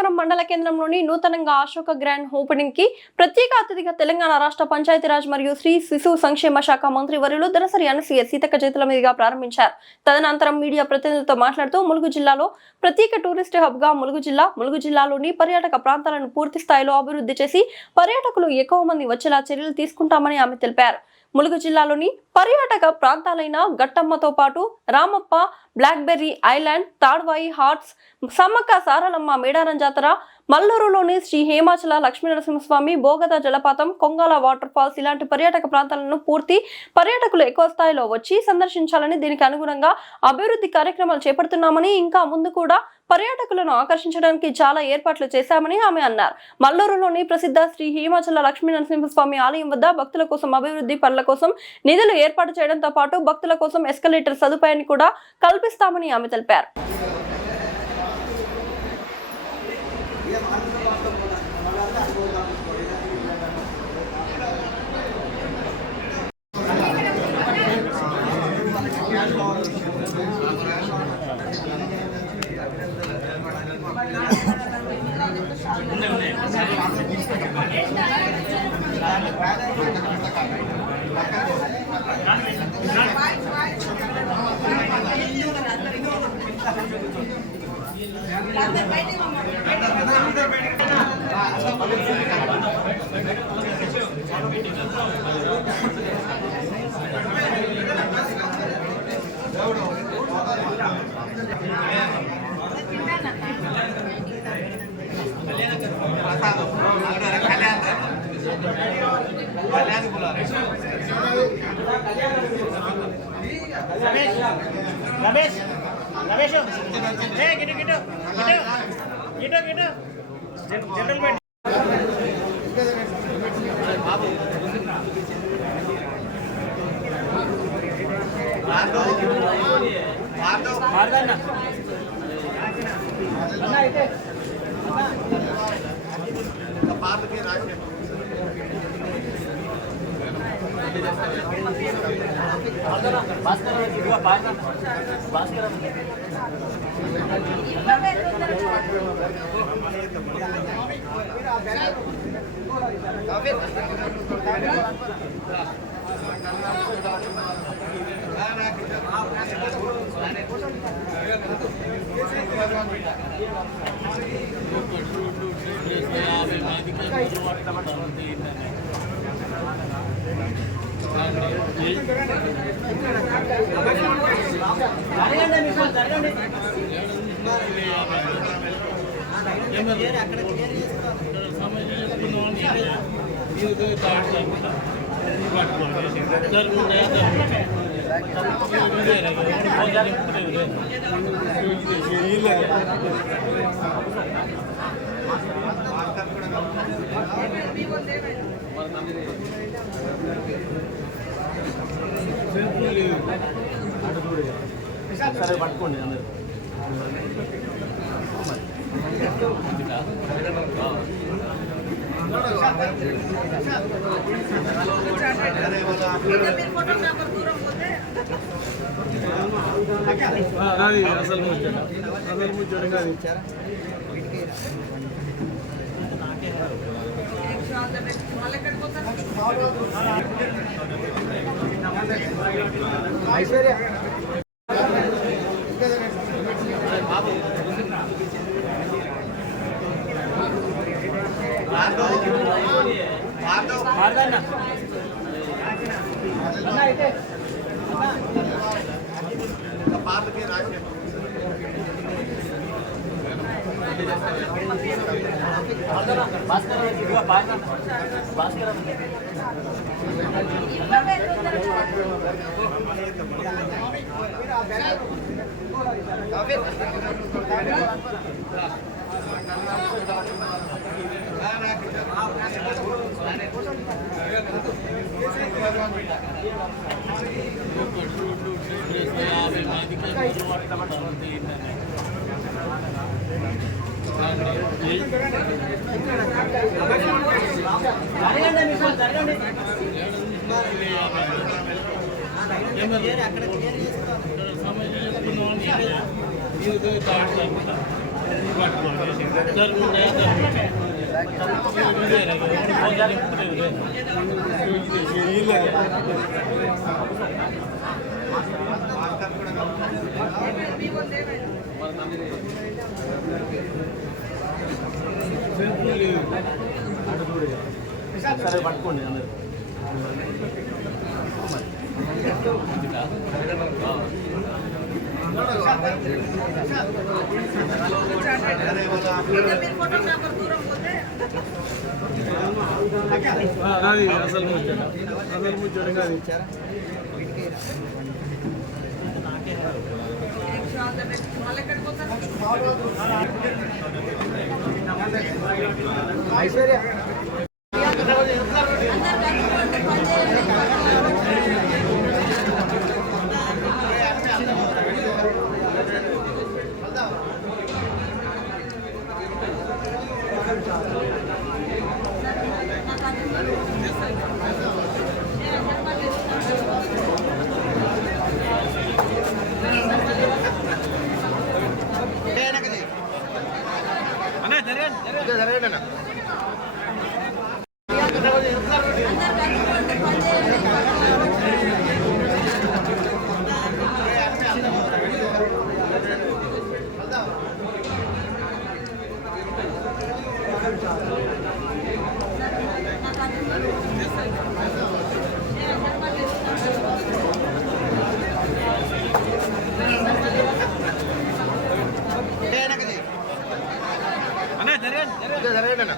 నగరం మండల కేంద్రంలోని నూతనంగా అశోక గ్రాండ్ ఓపెనింగ్ కి ప్రత్యేక అతిథిగా తెలంగాణ రాష్ట్ర పంచాయతీరాజ్ మరియు శ్రీ శిశు సంక్షేమ శాఖ మంత్రి వర్యులు దనసరి అనసూయ సీతక్క చేతుల మీదుగా ప్రారంభించారు. తదనంతరం మీడియా ప్రతినిధులతో మాట్లాడుతూ ములుగు జిల్లాలో ప్రత్యేక టూరిస్ట్ హబ్ గా ములుగు జిల్లాలోని పర్యాటక ప్రాంతాలను పూర్తి స్థాయిలో అభివృద్ధి చేసి పర్యాటకులు ఎక్కువ మంది వచ్చేలా చర్యలు తీసుకుంటామని ఆమె తెలిపారు. ములుగు జిల్లాలోని పర్యాటక ప్రాంతాలైన గట్టమ్మతో పాటు Ramappa, Blackberry Island, Tadvai huts, Sammakka Saralamma Medaram Jatara, మల్లూరులోని శ్రీ హేమాచల లక్ష్మీనరసింహస్వామి బోగత జలపాతం, కొంగాల వాటర్ ఫాల్స్ ఇలాంటి పర్యాటక ప్రాంతాలను పూర్తి పర్యాటకులు ఎక్కువ స్థాయిలో వచ్చి సందర్శించాలని, దీనికి అనుగుణంగా అభివృద్ధి కార్యక్రమాలు చేపడుతున్నామని, ఇంకా ముందు కూడా పర్యాటకులను ఆకర్షించడానికి చాలా ఏర్పాట్లు చేశామని ఆమె అన్నారు. మల్లూరులోని ప్రసిద్ధ శ్రీ హేమాచల లక్ష్మీనరసింహస్వామి ఆలయం వద్ద భక్తుల కోసం అభివృద్ధి పనుల కోసం నిధులు ఏర్పాటు చేయడంతో పాటు భక్తుల కోసం ఎస్కలేటర్ సదుపాయాన్ని కూడా కల్పిస్తామని ఆమె తెలిపారు. रमेश रमेश जनरल సరే పట్టుకోండి అందరూ అసలు ముచ్చట ఐశ్వర్య అక్కడ సరే పట్టుకోండి అందరు అది అసలు ముచ్చట కాదు ఐశ్వర్య జరగండి జరగండి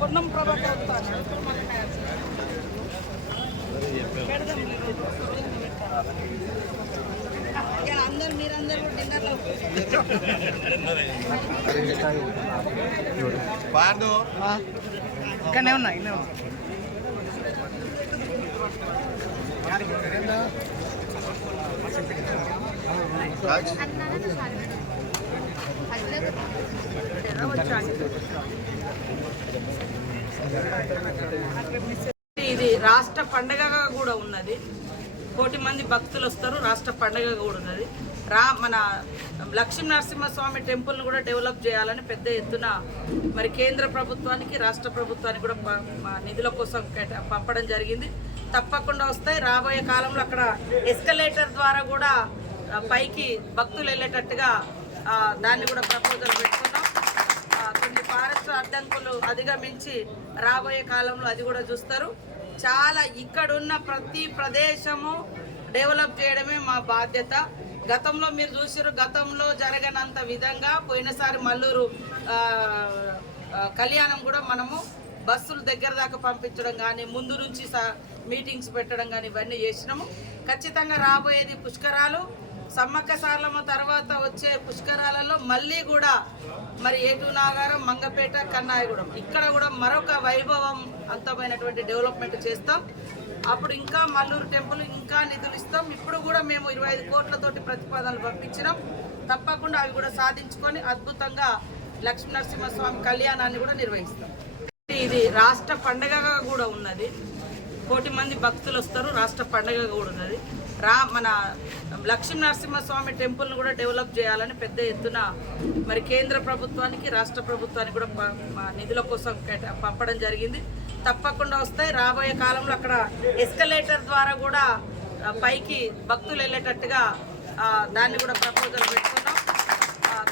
పొన్నం ప్రభాకర్ అందరు మీరందరూ డిన్నర్లో ఇక్కడనే ఉన్నా ఇది రాష్ట్ర పండగగా కూడా ఉన్నది. 1,000,000 మంది భక్తులు వస్తారు. రాష్ట్ర పండగగా కూడా ఉన్నది. మన లక్ష్మీ నరసింహస్వామి టెంపుల్ను కూడా డెవలప్ చేయాలని పెద్ద ఎత్తున మరి కేంద్ర ప్రభుత్వానికి రాష్ట్ర ప్రభుత్వానికి కూడా నిధుల కోసం పంపడం జరిగింది. తప్పకుండా వస్తాయి. రాబోయే కాలంలో అక్కడ ఎస్కలేటర్ ద్వారా కూడా పైకి భక్తులు వెళ్ళేటట్టుగా దాన్ని కూడా ప్రపోజల్ పెట్టుకున్నాం. కొన్ని ఫారెస్ట్ అడ్డంకులు అధిగమించి రాబోయే కాలంలో అది కూడా చూస్తారు. చాలా ఇక్కడున్న ప్రతి ప్రదేశము డెవలప్ చేయడమే మా బాధ్యత. గతంలో మీరు చూసారు, గతంలో జరగనంత విధంగా పోయినసారి మల్లూరు కళ్యాణం కూడా మనము బస్సులు దగ్గర దాకా పంపించడం కానీ, ముందు నుంచి మీటింగ్స్ పెట్టడం కానీ ఇవన్నీ చేసినాము. ఖచ్చితంగా రాబోయేది పుష్కరాలు. సమ్మక్క సారలమ్మ తర్వాత వచ్చే పుష్కరాలలో మళ్ళీ కూడా మరి ఏటూ నాగారం, మంగపేట, కన్నాయగూడెం ఇక్కడ కూడా మరొక వైభవంతమైనటువంటి డెవలప్మెంట్ చేస్తాం. అప్పుడు ఇంకా మల్లూరు టెంపుల్ ఇంకా నిధులు ఇస్తాం. ఇప్పుడు కూడా మేము 25 కోట్లతోటి ప్రతిపాదనలు పంపించినాం. తప్పకుండా అవి కూడా సాధించుకొని అద్భుతంగా లక్ష్మీ నరసింహస్వామి కళ్యాణాన్ని కూడా నిర్వహిస్తాం. ఇది రాష్ట్ర పండగగా కూడా ఉన్నది. 1,000,000 మంది భక్తులు వస్తారు. రాష్ట్ర పండగగా కూడా ఉన్నది. మన లక్ష్మీ నరసింహస్వామి టెంపుల్ను కూడా డెవలప్ చేయాలని పెద్ద ఎత్తున మరి కేంద్ర ప్రభుత్వానికి రాష్ట్ర ప్రభుత్వానికి కూడా నిధుల కోసం పంపడం జరిగింది. తప్పకుండా వస్తాయి. రాబోయే కాలంలో అక్కడ ఎస్కలేటర్ ద్వారా కూడా పైకి భక్తులు వెళ్ళేటట్టుగా దాన్ని కూడా ప్రపోజల్ పెట్టుకున్నాం.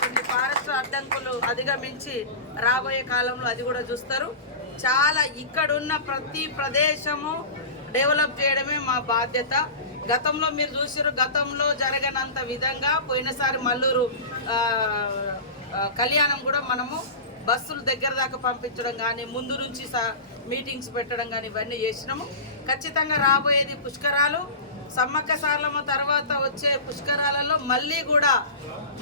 కొన్ని ఫారెస్ట్ అడ్డంకులు అధిగమించి రాబోయే కాలంలో అది కూడా చూస్తారు. చాలా ఇక్కడున్న ప్రతి ప్రదేశము డెవలప్ చేయడమే మా బాధ్యత. గతంలో మీరు చూసారు, గతంలో జరగనంత విధంగా పోయినసారి మల్లూరు కళ్యాణం కూడా మనము బస్సులు దగ్గర దాకా పంపించడం కానీ ముందు నుంచి మీటింగ్స్ పెట్టడం కానీ ఇవన్నీ చేసినాము. ఖచ్చితంగా రాబోయేది పుష్కరాలు. సమ్మక్క సారలమ్మ తర్వాత వచ్చే పుష్కరాలలో మళ్ళీ కూడా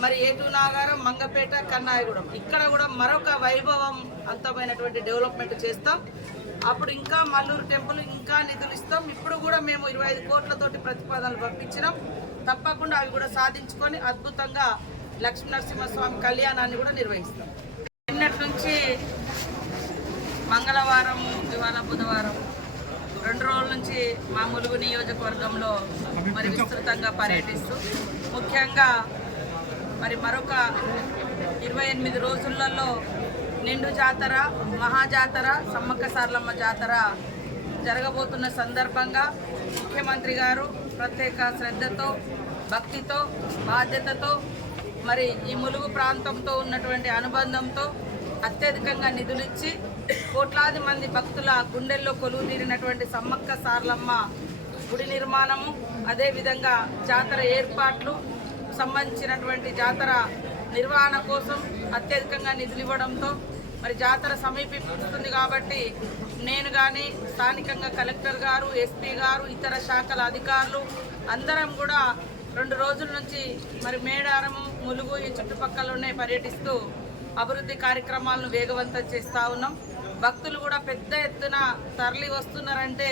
మరి ఏటూరు నాగారం, మంగపేట, కన్నాయగూడెం ఇక్కడ కూడా మరొక వైభవవంతమైనటువంటి డెవలప్మెంట్ చేస్తాం. అప్పుడు ఇంకా మల్లూరు టెంపుల్ ఇంకా నిధులు ఇస్తాం. ఇప్పుడు కూడా మేము 25 కోట్లతోటి ప్రతిపాదనలు పంపించినాం. తప్పకుండా అవి కూడా సాధించుకొని అద్భుతంగా లక్ష్మీ నరసింహస్వామి కళ్యాణాన్ని కూడా నిర్వహిస్తాం. నిన్నటి నుంచి మంగళవారం, ఇవాళ బుధవారం 2 రోజుల నుంచి మా ములుగు నియోజకవర్గంలో మరి విస్తృతంగా పర్యటిస్తూ ముఖ్యంగా మరి మరొక 28 రోజులలో నిండు జాతర, మహాజాతర, సమ్మక్క సారలమ్మ జాతర జరగబోతున్న సందర్భంగా ముఖ్యమంత్రి గారు ప్రత్యేక శ్రద్ధతో, భక్తితో, బాధ్యతతో మరి ఈ ములుగు ప్రాంతంతో ఉన్నటువంటి అనుబంధంతో అత్యధికంగా నిధులిచ్చి కోట్లాది మంది భక్తుల గుండెల్లో కొలువు తీరినటువంటి సమ్మక్క సారలమ్మ గుడి నిర్మాణము, అదేవిధంగా జాతర ఏర్పాట్లు సంబంధించినటువంటి జాతర నిర్వహణ కోసం అత్యధికంగా నిధులు ఇవ్వడంతో మరి జాతర సమీపిస్తుంది కాబట్టి నేను కానీ స్థానికంగా కలెక్టర్ గారు, ఎస్పీ గారు, ఇతర శాఖల అధికారులు అందరం కూడా 2 రోజుల నుంచి మరి మేడారము, ములుగు ఈ చుట్టుపక్కలనే పర్యటిస్తూ అభివృద్ధి కార్యక్రమాలను వేగవంతం చేస్తూ ఉన్నాం. భక్తులు కూడా పెద్ద ఎత్తున తరలి వస్తున్నారంటే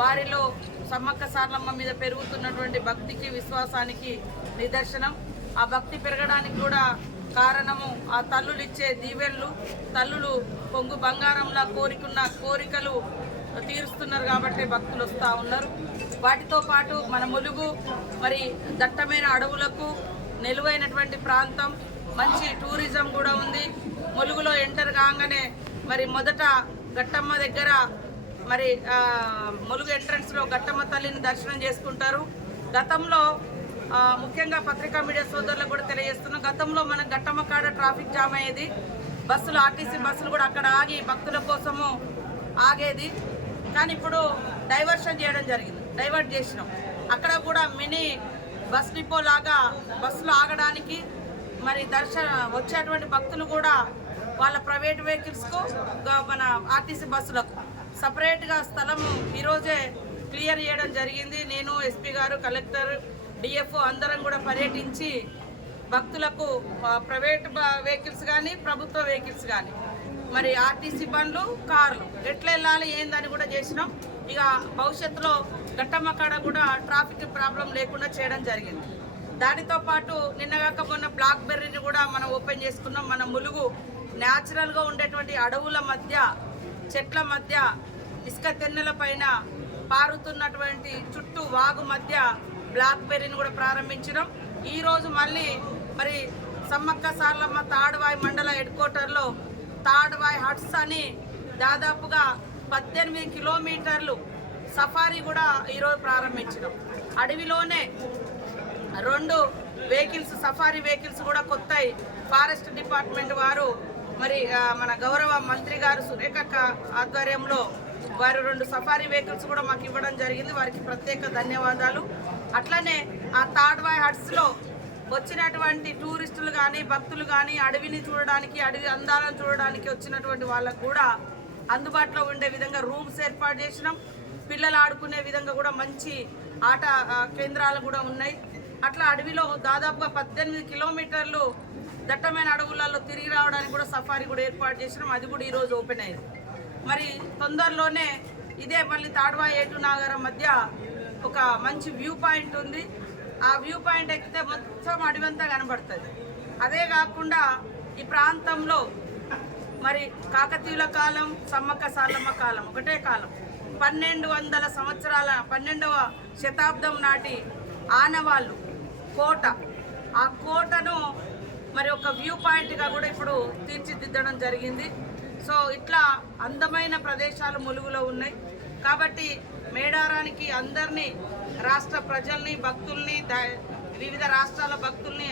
వారిలో సమ్మక్క సారలమ్మ మీద పెరుగుతున్నటువంటి భక్తికి, విశ్వాసానికి నిదర్శనం. ఆ భక్తి పెరగడానికి కూడా కారణము ఆ తల్లులు ఇచ్చే దీవెనలు. తల్లులు పొంగు బంగారంలా కోరికలు తీరుస్తున్నారు కాబట్టి భక్తులు వస్తూ ఉన్నారు. వాటితో పాటు మన ములుగు మరి దట్టమైన అడవులకు నిలువైనటువంటి ప్రాంతం, మంచి టూరిజం కూడా ఉంది. ములుగులో ఎంటర్ కాగానే మరి మొదట గట్టమ్మ దగ్గర మరి ములుగు ఎంట్రన్స్లో గట్టమ్మ తల్లిని దర్శనం చేసుకుంటారు. గతంలో ముఖ్యంగా పత్రికా మీడియా సోదరులకు కూడా తెలియజేస్తున్నాం, గతంలో మన గట్టమ్మ కాడ ట్రాఫిక్ జామ్ అయ్యేది. బస్సులు, ఆర్టీసీ బస్సులు కూడా అక్కడ ఆగి భక్తుల కోసము ఆగేది. కానీ ఇప్పుడు డైవర్షన్ చేయడం జరిగింది, డైవర్ట్ చేసినాం. అక్కడ కూడా మినీ బస్ డిపో లాగా బస్సులు ఆగడానికి మరి వచ్చేటువంటి భక్తులు కూడా వాళ్ళ ప్రైవేట్ వెహికల్స్కు, మన ఆర్టీసీ బస్సులకు సపరేట్గా స్థలము ఈరోజే క్లియర్ చేయడం జరిగింది. నేను, ఎస్పీ గారు, కలెక్టర్, డిఎఫ్ఓ అందరం కూడా పర్యటించి భక్తులకు ప్రైవేట్ వెహికల్స్ కానీ, ప్రభుత్వ వెహికల్స్ కానీ, మరి ఆర్టీసీ బండ్లు, కార్లు ఎట్లా వెళ్ళాలి ఏందని కూడా చేసినాం. ఇక భవిష్యత్తులో గట్టమ్మ కాడ కూడా ట్రాఫిక్ ప్రాబ్లం లేకుండా చేయడం జరిగింది. దానితో పాటు నిన్నగాక మొన్న బ్లాక్ బెర్రీని కూడా మనం ఓపెన్ చేసుకున్నాం. మన ములుగు న్యాచురల్గా ఉండేటువంటి అడవుల మధ్య, చెట్ల మధ్య, ఇసుక తెన్నెల పైన పారుతున్నటువంటి చుట్టూ వాగు మధ్య బ్లాక్ బెర్రీని కూడా ప్రారంభించడం. ఈరోజు మళ్ళీ మరి సమ్మక్క సారలమ్మ తాడ్వాయి మండల హెడ్ క్వార్టర్లో తాడ్వాయి హట్స్ అని దాదాపుగా 18 కిలోమీటర్లు సఫారీ కూడా ఈరోజు ప్రారంభించడం. అడవిలోనే 2 వెహికల్స్, సఫారీ వెహికల్స్ కూడా కొత్తయి ఫారెస్ట్ డిపార్ట్మెంట్ వారు మరి మన గౌరవ మంత్రి గారు సురేఖక్క ఆధ్వర్యంలో వారు 2 సఫారీ వెహికల్స్ కూడా మాకు ఇవ్వడం జరిగింది. వారికి ప్రత్యేక ధన్యవాదాలు. అట్లనే ఆ తాడ్వాయి హట్స్లో వచ్చినటువంటి టూరిస్టులు కానీ, భక్తులు కానీ అడవిని చూడడానికి, అడవి అందాలను చూడడానికి వచ్చినటువంటి వాళ్ళకు కూడా అందుబాటులో ఉండే విధంగా రూమ్స్ ఏర్పాటు చేసినాం. పిల్లలు ఆడుకునే విధంగా కూడా మంచి ఆట కేంద్రాలు కూడా ఉన్నాయి. అట్లా అడవిలో దాదాపుగా 18 కిలోమీటర్లు దట్టమైన అడవులలో తిరిగి రావడానికి కూడా సఫారీ కూడా ఏర్పాటు చేసినాం. అది కూడా ఈరోజు ఓపెన్ అయింది. మరి తొందరలోనే ఇదే మళ్ళీ తాడ్వాయి ఏటూరు నాగారం మధ్య ఒక మంచి వ్యూ పాయింట్ ఉంది. ఆ వ్యూ పాయింట్ ఎక్కితే మొత్తం అడవంతా కనబడుతుంది. అదే కాకుండా ఈ ప్రాంతంలో మరి కాకతీయుల కాలం, సమ్మక్క సారలమ్మ కాలం ఒకటే కాలం, 1200 సంవత్సరాల 12వ శతాబ్దం నాటి ఆనవాళ్ళు కోట. ఆ కోటను మరి ఒక వ్యూ పాయింట్గా కూడా ఇప్పుడు తీర్చిదిద్దడం జరిగింది. సో ఇట్లా అందమైన ప్రదేశాలు ములుగులో ఉన్నాయి. కాబట్టి మేడారానికి అందరినీ, రాష్ట్ర ప్రజల్ని, భక్తుల్ని, వివిధ రాష్ట్రాల భక్తుల్ని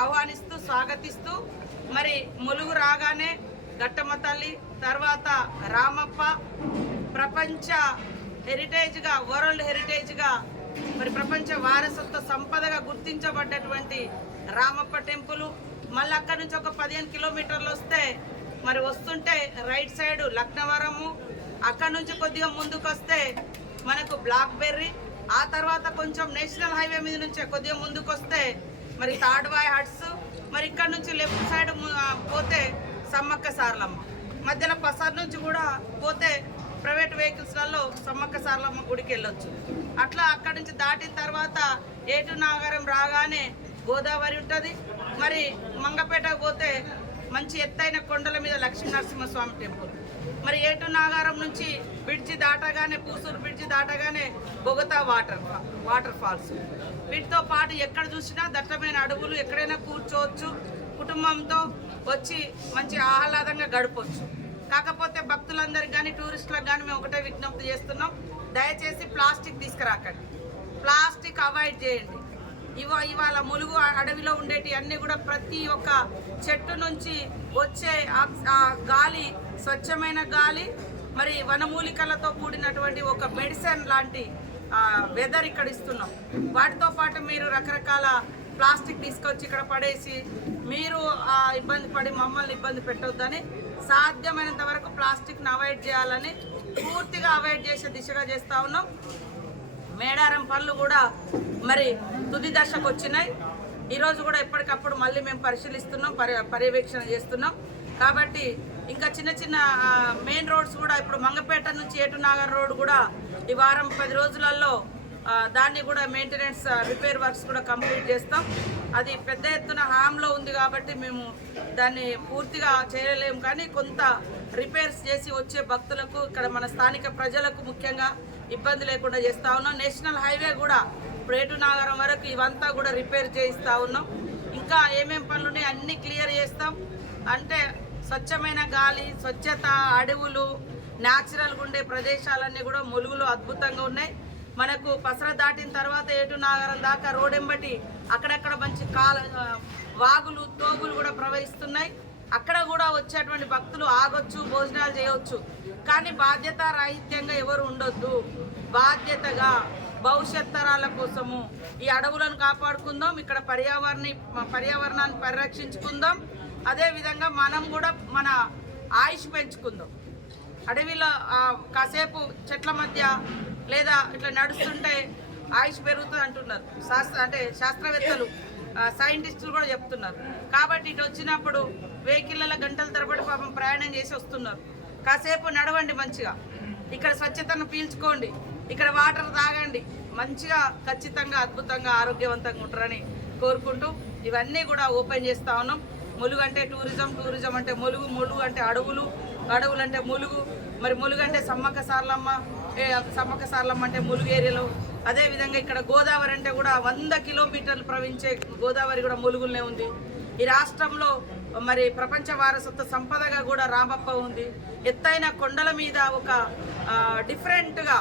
ఆహ్వానిస్తూ, స్వాగతిస్తూ మరి ములుగు రాగానే గట్టమ్మ తల్లి, తర్వాత రామప్ప, ప్రపంచ హెరిటేజ్గా, వరల్డ్ హెరిటేజ్గా మరి ప్రపంచ వారసత్వ సంపదగా గుర్తించబడ్డటువంటి రామప్ప టెంపుల్. మళ్ళీ అక్కడి నుంచి ఒక 15 కిలోమీటర్లు వస్తే మరి వస్తుంటే రైట్ సైడ్ లక్నవరము, అక్కడ నుంచి కొద్దిగా ముందుకు వస్తే మనకు బ్లాక్ బెర్రీ, ఆ తర్వాత కొంచెం నేషనల్ హైవే మీద నుంచి కొద్దిగా ముందుకు వస్తే మరి తాడ్వాయ్ హట్స్, మరి ఇక్కడ నుంచి లెఫ్ట్ సైడ్ పోతే సమ్మక్క సారలమ్మ, మధ్యలో పసార్ నుంచి కూడా పోతే ప్రైవేట్ వెహికల్స్లలో సమ్మక్క సారలమ్మ గుడికి వెళ్ళొచ్చు. అట్లా అక్కడి నుంచి దాటిన తర్వాత ఏటు నాగారం రాగానే గోదావరి ఉంటుంది. మరి మంగపేటకు పోతే మంచి ఎత్తైన కొండల మీద లక్ష్మీ నరసింహస్వామి టెంపుల్. మరి ఏటు నాగారం నుంచి బ్రిడ్జి దాటగానే, పూసూరు బ్రిడ్జి దాటగానే బొగతా వాటర్ ఫాల్స్. వీటితో పాటు ఎక్కడ చూసినా దట్టమైన అడవులు, ఎక్కడైనా కూర్చోవచ్చు, కుటుంబంతో వచ్చి మంచి ఆహ్లాదంగా గడపవచ్చు. కాకపోతే భక్తులందరికీ కానీ టూరిస్టులకు కానీ మేము ఒకటే విజ్ఞప్తి చేస్తున్నాం, దయచేసి ప్లాస్టిక్ తీసుకురాకండి, ప్లాస్టిక్ అవాయిడ్ చేయండి. ఇవాళ ములుగు అడవిలో ఉండేటి అన్నీ కూడా ప్రతి ఒక్క చెట్టు నుంచి వచ్చే ఆ గాలి స్వచ్ఛమైన గాలి, మరి వనమూలికలతో కూడినటువంటి ఒక మెడిసిన్ లాంటి వెదర్ ఇక్కడ ఇస్తున్నాం. వాటితో పాటు మీరు రకరకాల ప్లాస్టిక్ తీసుకొచ్చి ఇక్కడ పడేసి మీరు ఇబ్బంది పడి మమ్మల్ని ఇబ్బంది పెట్టొద్దని, సాధ్యమైనంత వరకు ప్లాస్టిక్ని అవాయిడ్ చేయాలని పూర్తిగా అవాయిడ్ చేసే దిశగా చేస్తూ ఉన్నాం. మేడారం పనులు కూడా మరి తుది దశకు వచ్చినాయి. ఈరోజు కూడా ఎప్పటికప్పుడు మళ్ళీ మేము పరిశీలిస్తున్నాం, పర్యవేక్షణ చేస్తున్నాం. కాబట్టి ఇంకా చిన్న చిన్న మెయిన్ రోడ్స్ కూడా ఇప్పుడు మంగపేట నుంచి ఏటునాగర్ రోడ్ కూడా ఈ వారం 10 రోజులలో దాన్ని కూడా మెయింటెనెన్స్ రిపేర్ వర్క్స్ కూడా కంప్లీట్ చేస్తాం. అది పెద్ద ఎత్తున హామ్లో ఉంది కాబట్టి మేము దాన్ని పూర్తిగా చేయలేము, కానీ కొంత రిపేర్స్ చేసి వచ్చే భక్తులకు, ఇక్కడ మన స్థానిక ప్రజలకు ముఖ్యంగా ఇబ్బంది లేకుండా చేస్తూ ఉన్నాం. నేషనల్ హైవే కూడా ఇప్పుడు ఏటునాగరం వరకు ఇవంతా కూడా రిపేర్ చేయిస్తూ ఉన్నాం. ఇంకా ఏమేం పనులు ఉన్నాయి అన్నీ క్లియర్ చేస్తాం. అంటే స్వచ్ఛమైన గాలి, స్వచ్ఛత, అడవులు, న్యాచురల్గా ఉండే ప్రదేశాలన్నీ కూడా ములుగులో అద్భుతంగా ఉన్నాయి. మనకు పసర దాటిన తర్వాత ఏటునాగరం దాకా రోడెంబటి అక్కడక్కడ మంచి వాగులు, తోగులు కూడా ప్రవహిస్తున్నాయి. అక్కడ కూడా వచ్చేటువంటి భక్తులు ఆగొచ్చు, భోజనాలు చేయవచ్చు. కానీ బాధ్యతారాహిత్యంగా ఎవరు ఉండొద్దు. బాధ్యతగా భవిష్యత్ తరాల కోసము ఈ అడవులను కాపాడుకుందాం, ఇక్కడ పర్యావరణాన్ని పరిరక్షించుకుందాం. అదేవిధంగా మనం కూడా మన ఆయుష్ పెంచుకుందాం. అడవిలో కాసేపు చెట్ల మధ్య లేదా ఇట్లా నడుస్తుంటే ఆయుష్ పెరుగుతుంది అంటున్నారు శాస్త్రవేత్తలు, సైంటిస్టులు కూడా చెప్తున్నారు. కాబట్టి ఇటు వచ్చినప్పుడు వెహికల్ల గంటల తరబడి పాపం ప్రయాణం చేసి వస్తున్నారు. కాసేపు నడవండి, మంచిగా ఇక్కడ స్వచ్ఛతను పీల్చుకోండి, ఇక్కడ వాటర్ తాగండి, మంచిగా ఖచ్చితంగా అద్భుతంగా ఆరోగ్యవంతంగా ఉంటారని కోరుకుంటూ ఇవన్నీ కూడా ఓపెన్ చేస్తూ ఉన్నాం. ములుగు అంటే టూరిజం, టూరిజం అంటే ములుగు, ములుగు అంటే అడవులు, అడవులు అంటే ములుగు, మరి ములుగు అంటే సమ్మక్క సారలమ్మ, సమ్మక్క సారలమ్మ అంటే ములుగు ఏరియాలో. అదేవిధంగా ఇక్కడ గోదావరి అంటే కూడా 100 కిలోమీటర్లు ప్రవహించే గోదావరి కూడా ములుగులనే ఉంది. ఈ రాష్ట్రంలో మరి ప్రపంచ వారసత్వ సంపదగా కూడా రామప్ప ఉంది. ఎత్తైన కొండల మీద ఒక డిఫరెంట్గా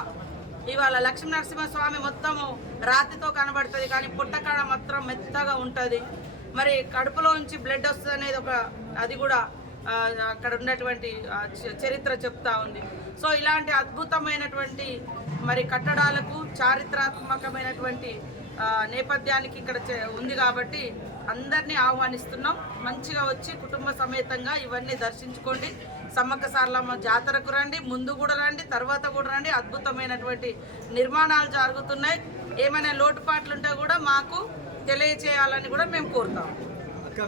ఇవాళ లక్ష్మీ నరసింహస్వామి మొత్తము రాతితో కనబడుతుంది, కానీ పుట్టకాడ మాత్రం మెత్తగా ఉంటుంది. మరి కడుపులో నుంచి బ్లడ్ వస్తుంది అనేది అది కూడా అక్కడ ఉన్నటువంటి చరిత్ర చెప్తా ఉంది. సో ఇలాంటి అద్భుతమైనటువంటి మరి కట్టడాలకు చారిత్రాత్మకమైనటువంటి నేపథ్యానికి ఇక్కడ ఉంది కాబట్టి అందరినీ ఆహ్వానిస్తున్నాం. మంచిగా వచ్చి కుటుంబ సమేతంగా ఇవన్నీ దర్శించుకోండి. సమ్మక్క సారలమ్మ జాతరకు రండి, ముందు కూడా రండి, తర్వాత కూడా రండి. అద్భుతమైనటువంటి నిర్మాణాలు జరుగుతున్నాయి. ఏమైనా లోటుపాట్లు ఉంటే కూడా మాకు తెలియచేయాలని కూడా మేము కోరుతాం.